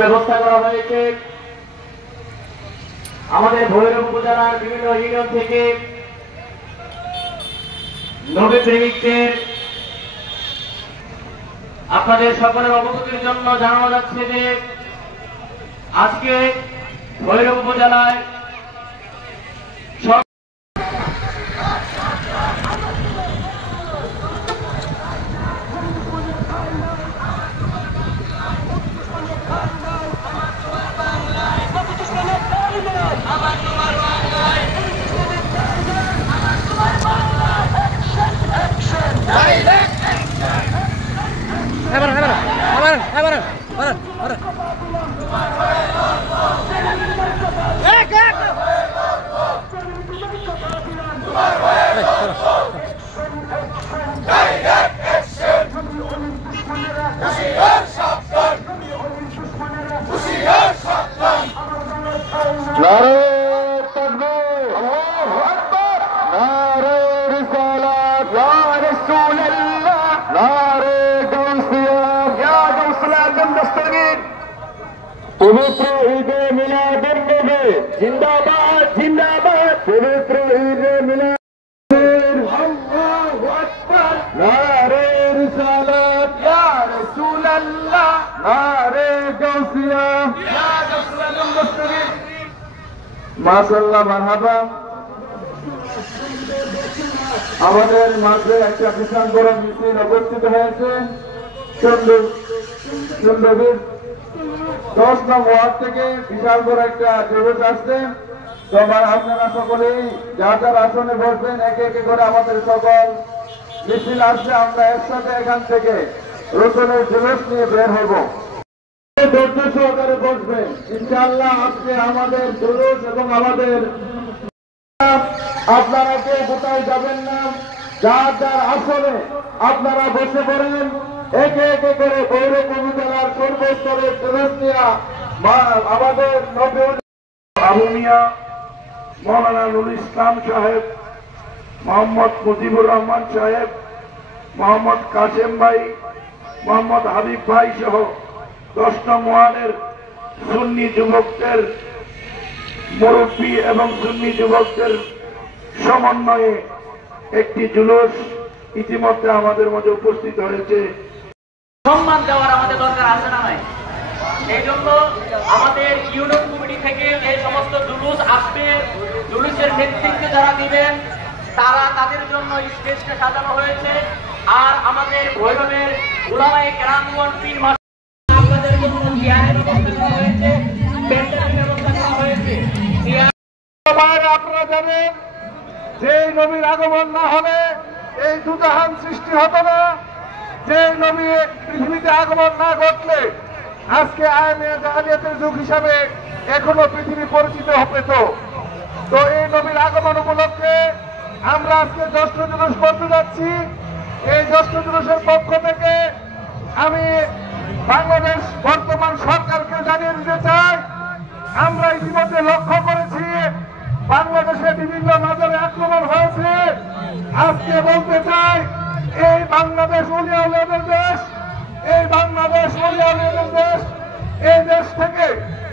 ব্যবস্থা করা হয়েছে। আমাদের ভৈরব উপজেলার বিভিন্ন ইউনিয়ন থেকে নবী প্রেমিকদের আপনাদের সকলের অবগতির জন্য জানানো যাচ্ছে যে আজকে ভৈরব উপজেলায় पवित्र ईदे मिलादुन नबी जिंदाबाद जिंदाबाद पवित्र ईदे मिलाद अल्लाहु अकबर नारे रिसालत या रसूल अल्लाह नारे गौसिया या गौसुल मुस्तकीम माशाअल्लाह মারহাবা। আমাদের মাঝে একটা বিশাল বড় মিছিল অবস্থিত হয়েছে। সুন্দরবীর 10 নং ওয়ার্ড থেকে বিশাল বড় একটা জরুরত আসছে। তো আপনারা সকলেই যার যার আসনে বসবেন, একে একে করে আমাদের সকল মিছিল আসছে। আমরা একসাথে এখান থেকে রসুলের জুলুস নিয়ে বের হব। ধৈর্য সহকারে বসবেন ইনশাআল্লাহ। আজকে আমাদের জুলুস এবং আমাদের আপনারা কেউ কোথায় যাবেন না, যার যার আসনে আপনারা বসে পড়েন। একে একে করে ভৈরব উপজেলার সর্বস্তরের জুলুস নিয়ে আমাদের আবু মিয়া, মৌলানা নুরুল ইসলাম সাহেব, মোহাম্মদ মুজিবুর রহমান সাহেব, মোহাম্মদ কাসেম ভাই, মোহাম্মদ হাবিব ভাই সহ 10 নং ওয়ার্ডের সুন্নি যুবকদের মুরব্বী এবং সুন্নি যুবকদের সমন্বয়ে একটি জুলুস ইতিমধ্যে আমাদের মধ্যে উপস্থিত হয়েছে। সম্মান দেওয়ার আমাদের দরকার আছে না নাই? এই জন্য আমাদের ইউনিয়ন কমিটি থেকে যে সমস্ত জুলুস আসবে, জুলুসের নেতৃত্বে যারা দিবেন তারা তাদের জন্য স্টেজটা সাজানো হয়েছে। আর আমাদের ভৈরবের উলামায়ে কেরামগণ পীর আপনাদের জন্য চেয়ারের ব্যবস্থা করা হয়েছে, বেঞ্চের ব্যবস্থা করা হয়েছে। আপনারা জানেন যে নবীর আগমন না হলে এই দুজাহান সৃষ্টি হতো না। যে নবী পৃথিবীতে আগমন না ঘটলে আজকে আইনে জাহেলিয়াতের যুগ হিসাবে এখনো পৃথিবী পরিচিত পেত। তো এই নবীর আগমন উপলক্ষে আমরা আজকে জ্যৈষ্ঠ জুলুস করতে যাচ্ছি। এই জ্যৈষ্ঠ জুলুসের পক্ষ থেকে আমি বাংলাদেশ বর্তমান সরকারকে জানিয়ে দিতে চাই, আমরা ইতিমধ্যে লক্ষ্য করেছি বাংলাদেশে বিভিন্ন মাজারে আক্রমণ হয়েছে। আজকে বলতে চাই এই বাংলাদেশ ওলিয়া উলিয়াদের দেশ, এই বাংলাদেশ ওলিয়া উলিয়াদের দেশ। এই দেশ থেকে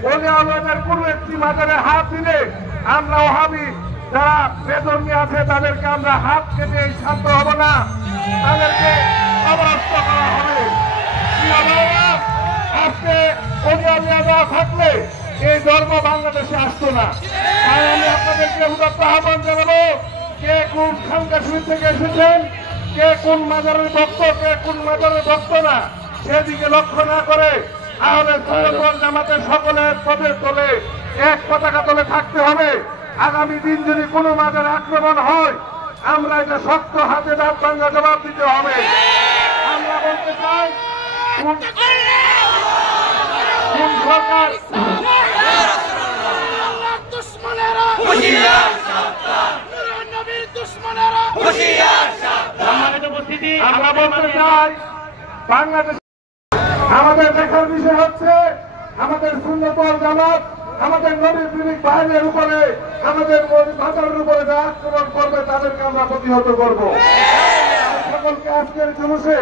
ওলিয়া উলিয়াদের কোনো একটি মাজারে হাত দিলে আমরা ওহাবি যারা বেধর্মী আছে তাদেরকে আমরা হাত কেটে শান্ত হব না, তাদেরকে অবরুদ্ধ করা হবে। আজকে ওলিয়া উলিয়া থাকলে এই ধর্ম বাংলাদেশে আসতো না। আর আমি আপনাদেরকে উদাত্ত আহ্বান জানাবো, কে কোন খানকা শরীফ থেকে এসেছেন, কে কোন মাজারের ভক্ত, কে কোন মাজারের ভক্ত না, সেদিকে লক্ষ্য না করে আহলে সুন্নাত ওয়াল জামাতের সকলের পদের তলে এক পতাকা তলে থাকতে হবে। আগামী দিন যদি কোনো মাজারে আক্রমণ হয় আমরা এটা শক্ত হাতে দাঁত ভাঙা জবাব দিতে হবে। আমরা বলতে চাই কোন সরকার আমরা বলতে চাই বাংলাদেশ আমাদের দেখার বিষয় হচ্ছে আমাদের সুন্নাত ওয়াল জামাত আমাদের নবীর প্রেমিক ভাইদের উপরে আমাদের মাজারের উপরে যা আক্রমণ করবে তাদেরকে আমরা প্রতিহত করবো। সকলকে আজকের জুলুসে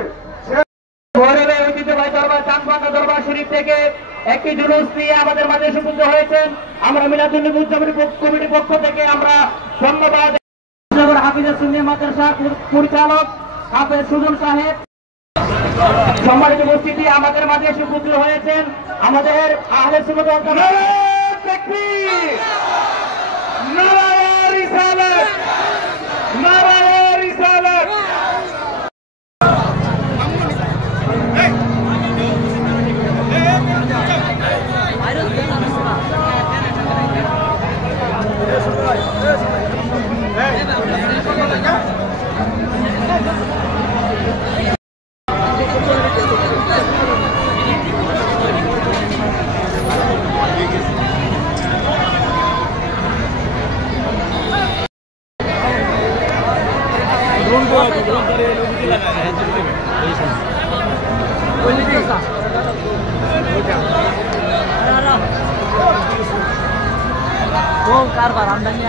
ভৈরবের ঐতিহ্যবাহী দরবার চাঁদপাতা দরবার শরীফ থেকে একটি জুলুস নিয়ে আমাদের মাঝে উপস্থিত হয়েছেন। আমরা মিলাদুন্নবী উদযাপনী কমিটির পক্ষ থেকে আমরা ধন্যবাদ হাফিজা সুন্নিয়া মাদ্রাসার পরিচালক হাফেজ সুজন সাহেব। সম্মানিত উপস্থিতি, আমাদের মাঝে উপস্থিত হয়েছেন আমাদের আহলে সুন্নাত ওয়াল জামাত কারবার আমদানি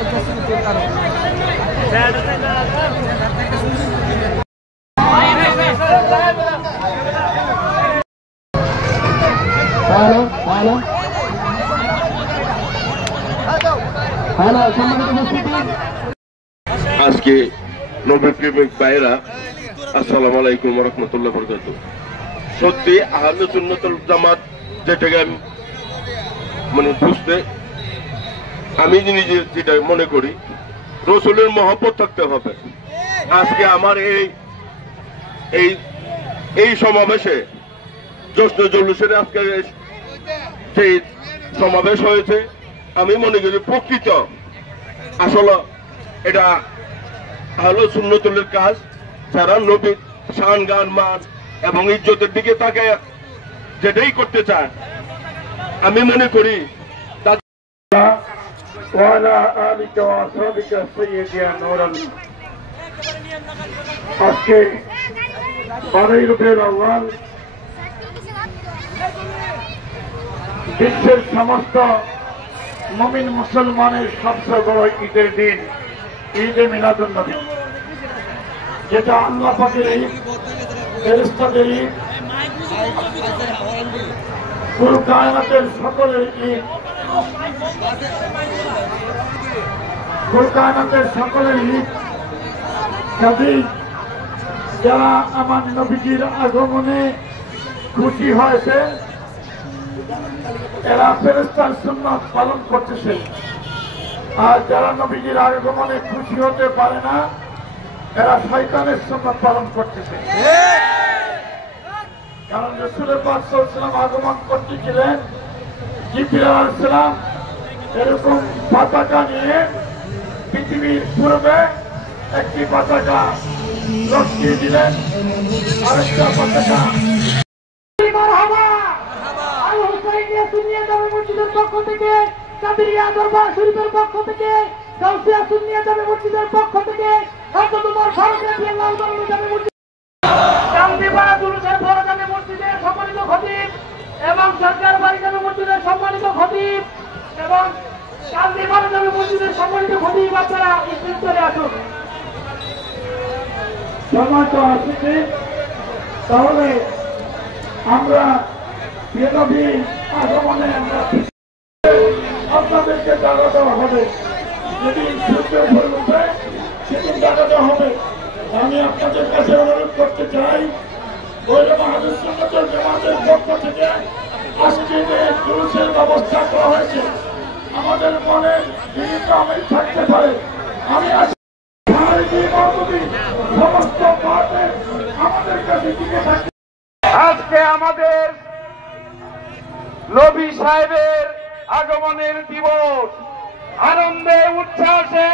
আজকে নবী প্রেমিক ভাইরা, আসসালামু আলাইকুম ওয়া রাহমাতুল্লাহি ওয়া বারাকাতুহু। সত্যি আহলে সুন্নাত ওয়াল জামাত যেটাকে বুঝতে আমি নিজে যেটা মনে করি, রসুলের মহব্বত থাকতে হবে। আজকে আমার এই সমাবেশে জশ্ন জুলুসের আজকে সেই সমাবেশ হয়েছে, আমি মনে করি প্রকৃত আসলে এটা আহলে সুন্নাতের কাজ। যারা নবীর শান গান মান এবং ইজ্জতের দিকে তাকে যেটাই করতে চায়, আমি মনে করি আজকে 12 রবিউল আউয়াল বিশ্বের সমস্ত মুমিন মুসলমানের সবচেয়ে বড় ঈদের দিন, ঈদে মিলাদুন্নবী, যেটা আল্লাহ পাকের ঈদ, ফেরেশতাদের ঈদ, পুরো কায়নাতের সকলের ঈদ, পুরো কায়নাতের সকলের ঈদ। কাজেই যারা আমার নবীজির আগমনে খুশি হয়েছে, এরা ফেরেশতার সুন্নাত পালন করতেছে। আর যারা নবীজির আগমনে খুশি হতে পারে না, এরা শয়তানের সুন্নাত পালন করতেছে। কারণ রাসূল পাক সাল্লাল্লাহু আলাইহি ওয়াসাল্লাম আগমন করতেছিলেন, জিবরিল আলাইহিস সালাম এরকম পতাকা নিয়ে পৃথিবীর পূর্বে একটি পতাকা লটকিয়ে দিলেন, আরেকটা পতাকা মসজিদের পক্ষ থেকে, কাদেরিয়া দরবার শরীফের পক্ষ থেকে, গাউসিয়া সুন্নিয়া জামে মসজিদের পক্ষ থেকে, হযরত ওমর ফারুক রাদিয়াল্লাহু তাআলা জামে মসজিদ, কামদিপাড়া জুলুসের বড় জামে মসজিদের সম্মানিত খতিব এবং সরকার বাড়ি জামে মসজিদের সম্মানিত খতিব এবং কামদিপাড়া জামে মসজিদের সম্মানিত খতিব, আপনারা স্টেজ ধরে আসুন। সম্মানিত আসছে, তাহলে আমরা নবীর আগমনে আমরা আপনাদেরকে জায়গা দেওয়া হবে। যেদিন সূর্য ভোর উঠবে সেদিন জায়গা দেওয়া হবে। আমি আপনাদের কাছে অনুরোধ করতে চাই, ভৈরব আহলে সুন্নাত ওয়াল জামাতের পক্ষ থেকে আজকে যে জুলুসের ব্যবস্থা করা হয়েছে, আমাদের মনে বিভিন্ন আমিল থাকতে পারে। আমি সমস্ত মাঠে আমাদের কাছে টিকে থাকতে, আজকে আমাদের নবী সাহেবের আগমনের দিবস, আনন্দে উচ্ছ্বাসে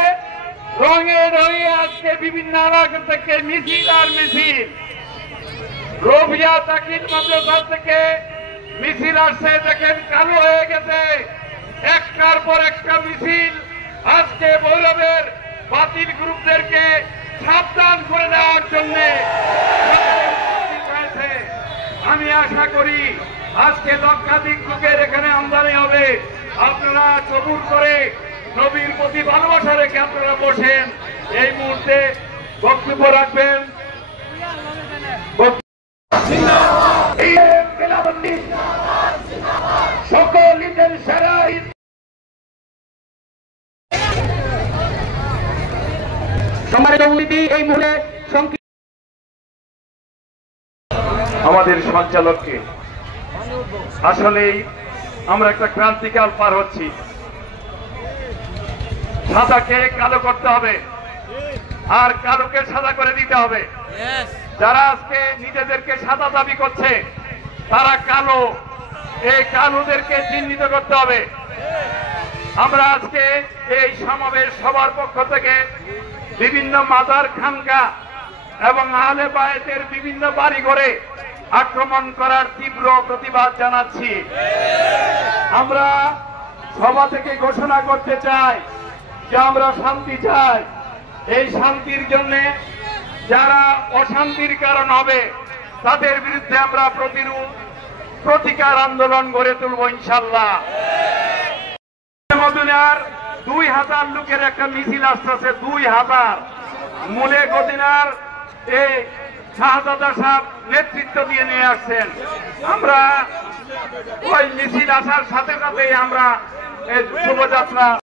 রঙে রঙে আজকে বিভিন্ন এলাকা থেকে মিছিল আর মিছিল, রবিয়া তাকিল মাদ্রাসা থেকে মিছিল আসছে, দেখেন চালু হয়ে গেছে একটার পর একটা মিছিল। আজকে ভৈরবের বাতিল গ্রুপদেরকে সাবধান করে দেওয়ার জন্য আমি আশা করি আজকে লক্ষাধিক লোকের এখানে আমদানি হবে। আপনারা সবুর করে নবীর প্রতি ভালোবাসা রেখে আপনারা বসেন, এই মুহূর্তে বক্তব্য রাখবেন। সম্মানিত উপস্থিতি এই মুহূর্তে আমাদের সঞ্চালককে আসলেই আমরা একটা ক্রান্তিকাল পার হচ্ছি। সাদাকে কালো করতে হবে আর কালোকে সাদা করে দিতে হবে। যারা আজকে নিজেদেরকে সাদা দাবি করছে তারা কালো, এই কালোদেরকে চিহ্নিত করতে হবে। আমরা আজকে এই সমাবেশ সবার পক্ষ থেকে বিভিন্ন মাজার খানকা এবং আহলে বায়েতের বিভিন্ন বাড়ি ঘরে আক্রমণ করার তীব্র প্রতিবাদ জানাচ্ছি। আমরা সভা থেকে ঘোষণা করতে চাই যে আমরা শান্তি চাই। এই শান্তির জন্য যারা অশান্তির কারণ হবে তাদের বিরুদ্ধে আমরা প্রতিকার আন্দোলন গড়ে তুলব ইনশাল্লাহ। মদিনার 2000 লোকের একটা মিছিল আসতেছে, 2000 মূলে মদিনার এই শাহজাদা সাহেব নেতৃত্ব দিয়ে নিয়ে আসছেন। আমরা ওই মিছিল আসার সাথে সাথেই আমরা এই শোভাযাত্রা